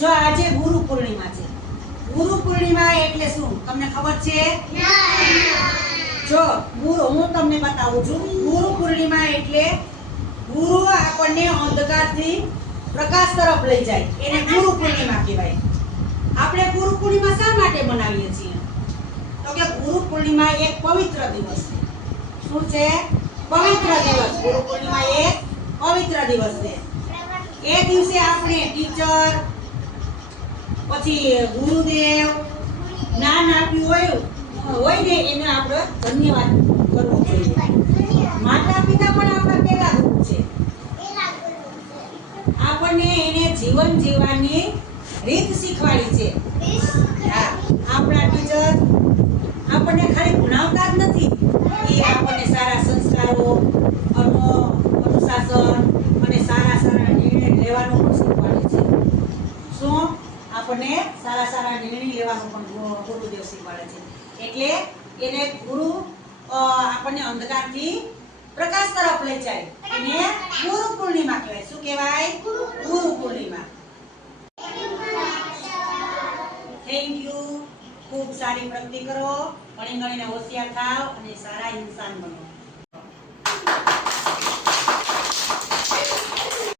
જો આજે ગુરુ પૂર્ણિમા છે. ગુરુ પૂર્ણિમા એટલે શું તમને ખબર છે? જો હું તમને બતાવું છું. ગુરુ પૂર્ણિમા એટલે ગુરુ આપણને અંધકારથી પ્રકાશ તરફ લઈ જાય એને ગુરુ પૂર્ણિમા કહેવાય. આપણે ગુરુ પૂર્ણિમા શા માટે મનાવીએ છીએ? તો કે ગુરુ પૂર્ણિમા એક પવિત્ર દિવસ છે. શું છે? પવિત્ર દિવસ. ગુરુ પૂર્ણિમા એક પવિત્ર દિવસ છે. એ દિવસે આપણે ટીચર પછી ગુરુદેવ જ્ઞાન આપ્યું હોય ને એને આપણે ધન્યવાદ કરવો જોઈએ. માતા પિતા પણ આપણા પહેલા ગુરુ છે. આપણને એને જીવન જીવવાની રીત શીખવાડી છે. હા, આપણા ટીચર આપણને ખાલી ભણાવતા જ નથી, એ આપણને સારા સંસ્કારો, અનુશાસન અને સારા નિર્ણય લેવાનો પણ શીખવાડે છે. શું? આપણને સારા નિર્ણય લેવાનો પણ ગુરુદેવ શીખવાડે છે. એટલે એને ગુરુ આપણને અંધકારથી પ્રકાશ તરફ લઈ જાય એને ગુરુ પૂર્ણિમા કહેવાય. શું કહેવાય? ગુરુ પૂર્ણિમા. Thank you. ખૂબ સારી પ્રગતિ કરો, ભણી ગણીને હોશિયાર થાવ અને સારા ઇન્સાન બનો.